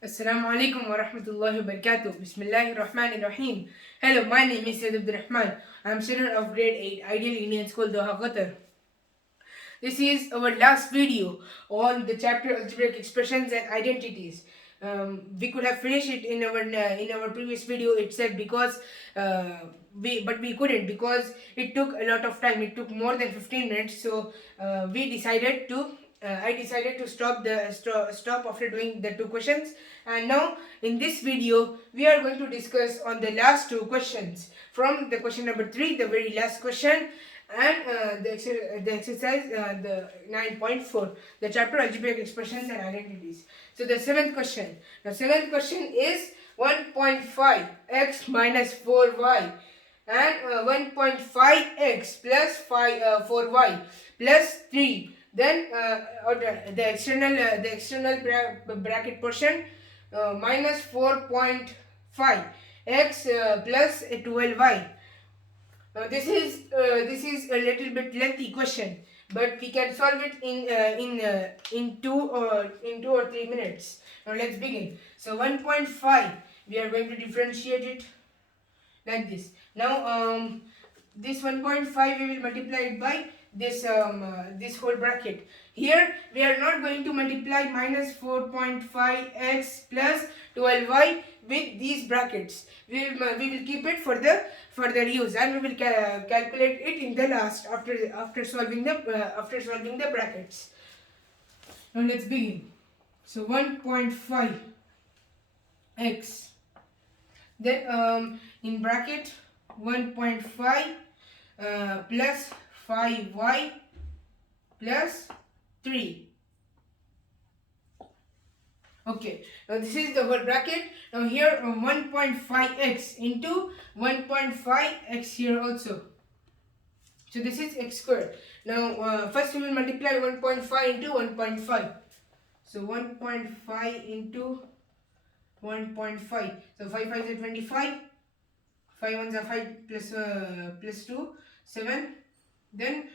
Assalamu alaikum wa rahmatullahi wa barakatuh. Bismillahir Rahmanir Rahim. Hello, my name is Syed I am student of grade 8, Ideal Indian School, Doha, Qatar. This is our last video on the chapter Algebraic expressions and identities. We could have finished it in our previous video itself because we couldn't because it took a lot of time. It took more than 15 minutes. So we decided to I decided to stop after doing the two questions, and now in this video we are going to discuss on the last two questions from the question number 3, the very last question, and the exercise the 9.4, the chapter Algebraic expressions and identities. So the seventh question is 1.5 x minus 4y and 1.5x plus 4y plus 3. Then the external bracket portion, minus 4.5 x plus 12y. This is a little bit lengthy question, but we can solve it in 2 or 3 minutes. Now let's begin. So 1.5, we are going to differentiate it like this. Now this 1.5 we will multiply it by this whole bracket. Here we are not going to multiply minus 4.5x plus 12y with these brackets. We will keep it for the further use, and we will calculate it in the last after solving the brackets. Now let's begin. So 1.5 x, then in bracket 1.5 plus 5y plus 3. Okay, now this is the whole bracket. Now here 1.5x into 1.5x here also. So this is x squared. Now first we will multiply 1.5 into 1.5. So 1.5 into 1.5. So 5 5 is 25. 5 1s are 5 plus 2, 7. Then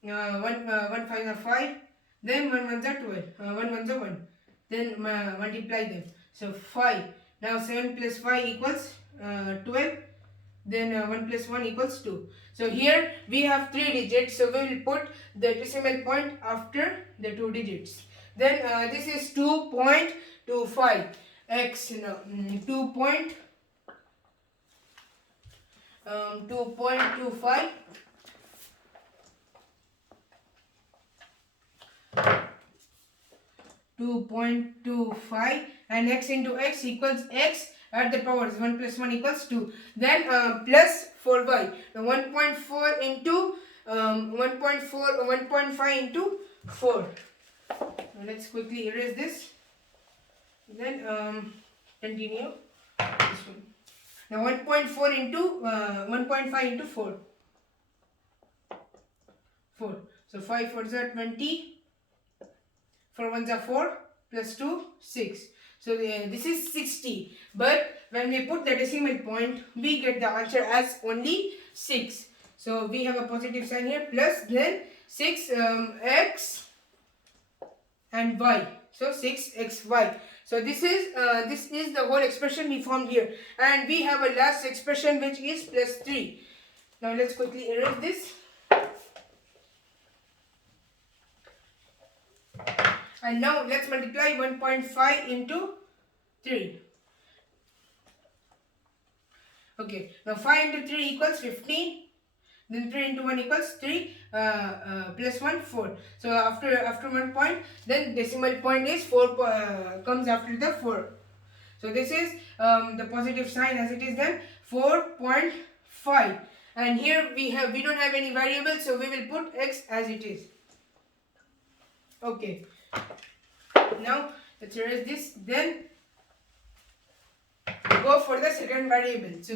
1 5s are 5. Then 1 1s are 12. 1 1s are 1. Then multiply them. So 5. Now 7 plus 5 equals 12. Then 1 plus 1 equals 2. So here we have 3 digits. So we will put the decimal point after the 2 digits. Then this is 2.25 x. Now 2.25 2.25 and x into x equals x at the powers. 1 plus 1 equals 2. Then plus 4y. Now 1.4 into 1.5 into 4. Now let's quickly erase this. Then continue this one. Now 1.4 into 1.5 into 4. 4. So 5 4s are 20. 4 1s are 4 plus 2 6. So this is 60. But when we put the decimal point, we get the answer as only 6. So we have a positive sign here, plus then 6 x and y. So 6xy. So this is the whole expression we formed here, and we have a last expression which is plus 3. Now let's quickly erase this. And now let's multiply 1.5 into 3. Okay, now 5 into 3 equals 15. Then 3 into 1 equals 3 plus 1 4. So after 1 point, then decimal point is 4 comes after the 4. So this is the positive sign as it is, then 4.5. And here we don't have any variable, so we will put x as it is. Okay. Now let's erase this. Then go for the second variable. So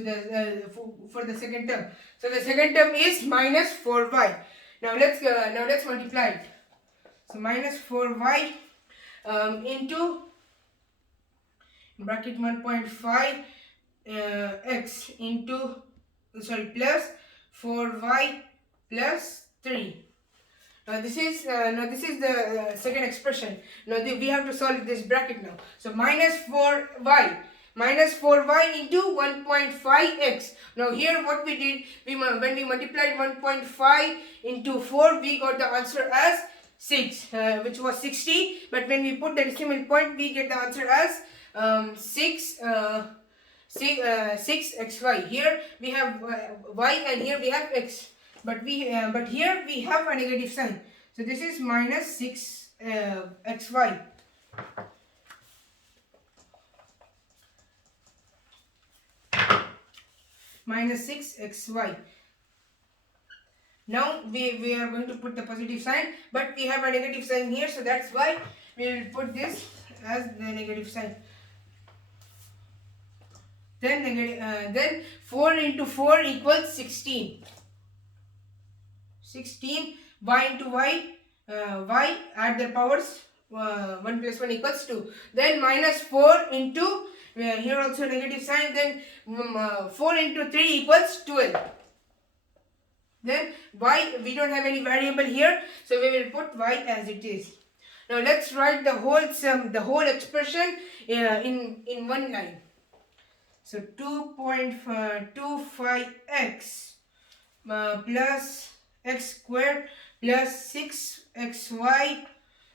for the second term. So the second term is minus 4y. Now let's multiply it. So minus 4y into bracket 1.5 x into plus 4y plus 3. This is the second expression. We have to solve this bracket now. So minus 4y into 1.5x. Now here what we did, when we multiplied 1.5 into 4, we got the answer as 6, which was 60. But when we put the decimal point, we get the answer as 6xy. Here we have y and here we have x. But here we have a negative sign. So this is minus 6xy. Minus 6xy. Now we are going to put the positive sign, but we have a negative sign here, so that's why we will put this as the negative sign. Then 4 into 4 equals 16. 16, y into y, y add their powers, 1 plus 1 equals 2. Then minus 4 into, here also negative sign, then 4 into 3 equals 12. Then y, we don't have any variable here, so we will put y as it is. Now let's write the whole sum, the whole expression in one line. So 2.25x plus x squared plus 6xy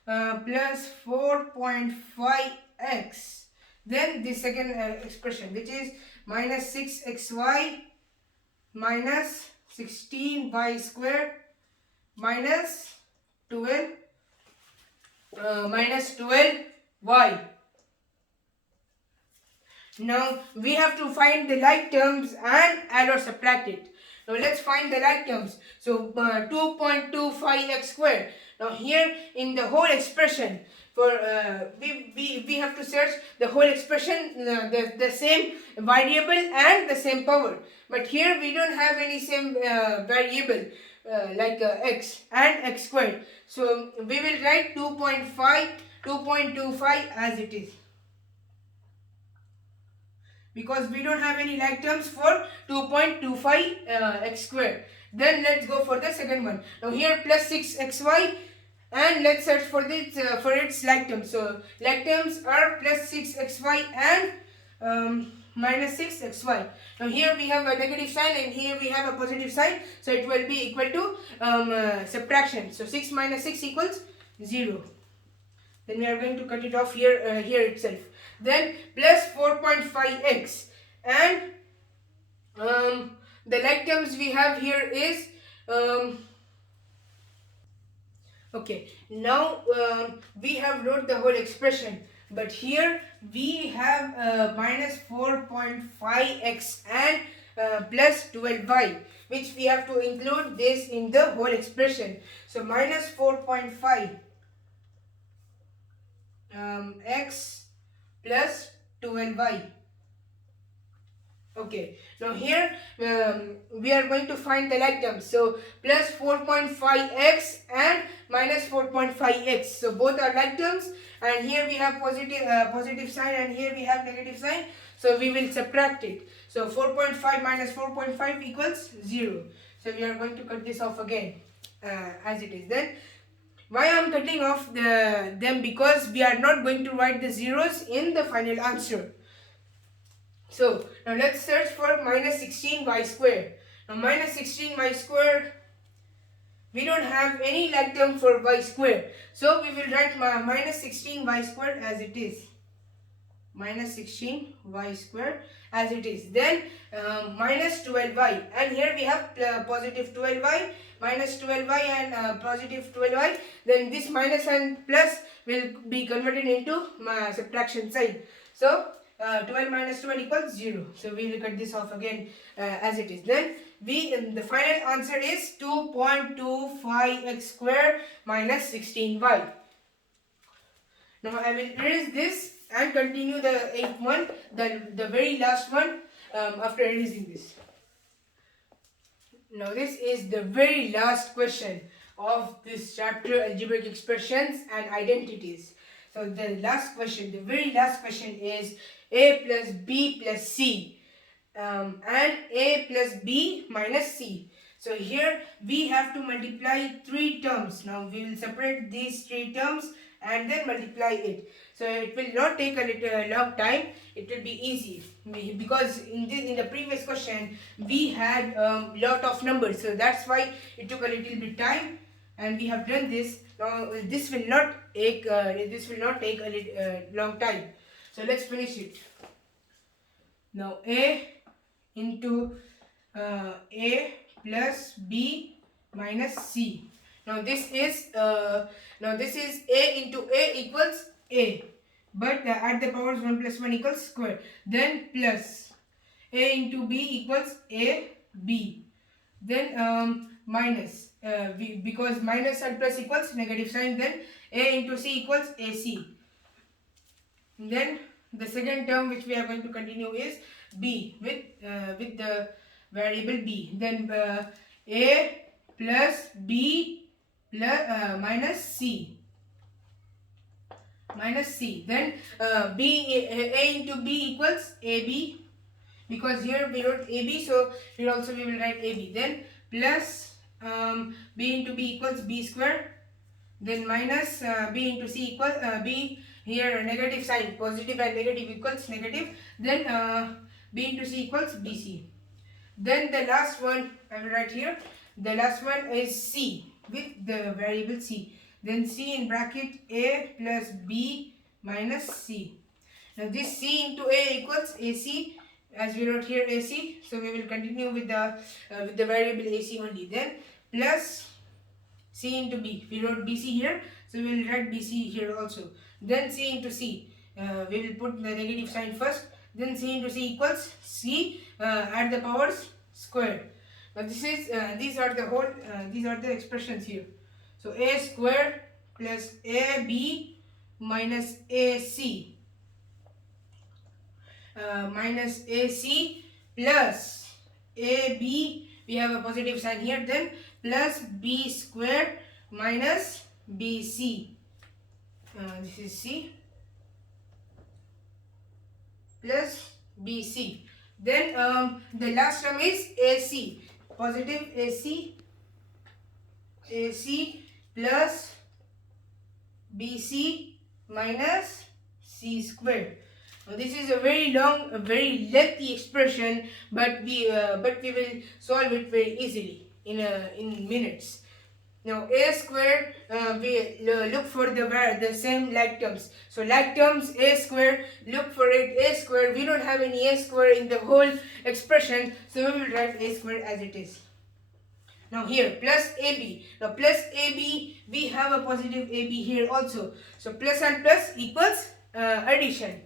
plus 4.5x. Then the second expression, which is minus 6xy minus 16y squared minus 12y. Now we have to find the like terms and add or subtract it. Now let's find the like terms. So 2.25x squared. Now here in the whole expression, for we have to search the whole expression, the same variable and the same power. But here we don't have any same variable like x and x squared. So we will write 2.25 as it is, because we don't have any like terms for 2.25 x squared. Then let's go for the second one. Now here plus 6xy, and let's search for this for its like terms. So like terms are plus 6xy and minus 6xy. Now here we have a negative sign and here we have a positive sign, so it will be equal to subtraction. So 6 minus 6 equals 0. Then we are going to cut it off here here itself. Then plus 4.5x, and the like terms we have here is okay. Now we have wrote the whole expression, but here we have minus 4.5x and plus 12y, which we have to include this in the whole expression. So minus 4.5 x plus 12y. Okay, now here we are going to find the like terms. So plus 4.5x and minus 4.5x. So both are like terms, and here we have positive sign and here we have negative sign. So we will subtract it. So 4.5 minus 4.5 equals 0. So we are going to cut this off again as it is. Then why I am cutting off them, because we are not going to write the zeros in the final answer. So now let's search for minus 16y squared. Now minus 16y squared, we don't have any like term for y squared. So we will write minus 16y squared as it is. Minus 16y squared as it is. Then minus 12y, and here we have positive 12y, minus 12y and positive 12y. Then this minus and plus will be converted into subtraction sign. So 12 minus 12 equals 0. So we will cut this off again as it is. Then the final answer is 2.25x squared minus 16y. Now I will erase this and continue the 8th one, the very last one after erasing this. Now this is the very last question of this chapter, algebraic expressions and identities. So the last question, the very last question is a plus b plus c and a plus b minus c. So here we have to multiply 3 terms. Now we will separate these 3 terms and then multiply it. So it will not take a long time. It will be easy because in the previous question we had lot of numbers. So that's why it took a little bit time, and we have done this. Now this will not take a long time. So let's finish it. Now a into a plus b minus c. Now this is a into a equals a, but at the powers 1 plus 1 equals square. Then plus a into b equals a b. Then minus because minus and plus equals negative sign. Then a into c equals ac. Then the second term which we are going to continue is b with the variable b. Then a plus b plus minus c. Then a into b equals ab, because here we wrote ab, so here also we will write ab. Then plus b into b equals b square. Then minus b into c equals b, here negative sign, positive and negative equals negative. Then b into c equals bc. Then the last one I will write here. The last one is c with the variable c. Then c in bracket a plus b minus c. Now this c into a equals ac, as we wrote here ac. So we will continue with the variable ac only. Then plus c into b. We wrote bc here, so we will write bc here also. Then c into c. We will put the negative sign first. Then c into c equals c at the powers square. Now these are the expressions here. So a square plus ab minus ac minus ac plus ab, we have a positive sign here. Then plus b square minus bc. This is c plus bc. Then the last term is ac, positive ac plus bc minus c square. Now this is a very long, a very lengthy expression, but we will solve it very easily in minutes. Now a square, we look for the same like terms. So like terms a square, look for it a square. We don't have any a square in the whole expression, so we will write a square as it is. Now here plus ab. Now plus ab, we have a positive ab here also. So plus and plus equals addition.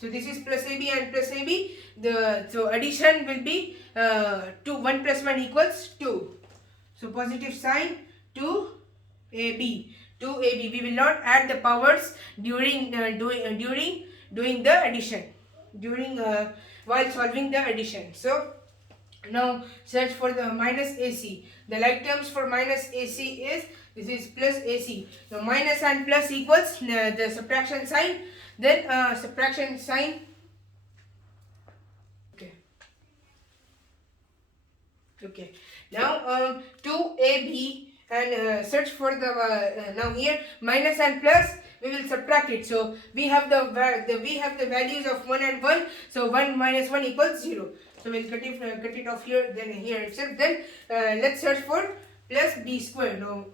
So this is plus ab and plus ab. So addition will be 1 plus 1 equals 2. So positive sign to AB. We will not add the powers during doing the addition, while solving the addition. So now search for the minus AC. The like terms for minus AC is, this is plus AC. So minus and plus equals the subtraction sign. Then subtraction sign. Okay. Now 2AB, and search for the now here minus and plus, we will subtract it. So we have the values of 1 and 1. So 1 minus 1 equals 0. So we'll cut it off here, then here itself. Then let's search for plus b square. Now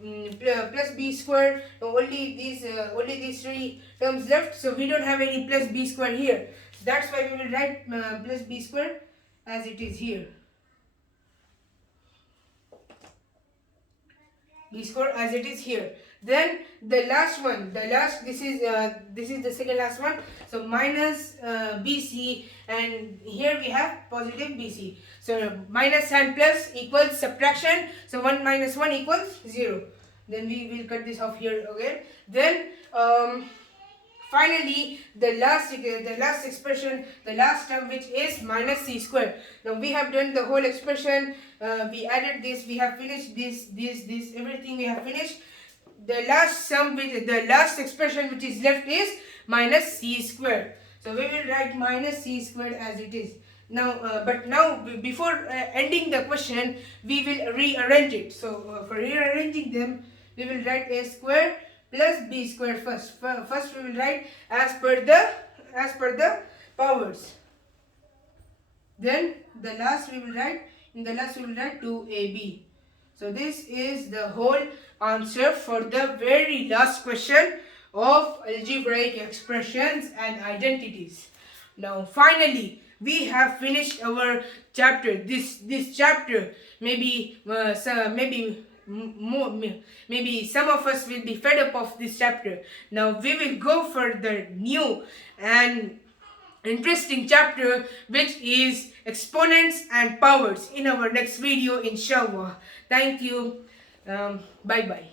plus b square. Now only these 3 terms left. So we don't have any plus b square here. So that's why we will write plus b square as it is here. B square as it is here. Then the last one, this is the second last one. So minus BC, and here we have positive BC. So minus and plus equals subtraction. So 1 minus 1 equals 0. Then we will cut this off here again. Then finally the last expression, the last term, which is minus c square. Now we have done the whole expression. We added this. We have finished this everything we have finished. The last sum, the last expression which is left is minus c square. So we will write minus c square as it is. But now before ending the question, we will rearrange it. So for rearranging them, we will write a square plus b square first. First we will write as per the powers. Then the last we will write, in the last we will write 2ab. So this is the whole answer for the very last question of algebraic expressions and identities. Now finally we have finished our chapter. This chapter maybe maybe some of us will be fed up of this chapter. Now we will go for the new and interesting chapter, which is exponents and powers, in our next video, inshallah. Thank you. Bye bye.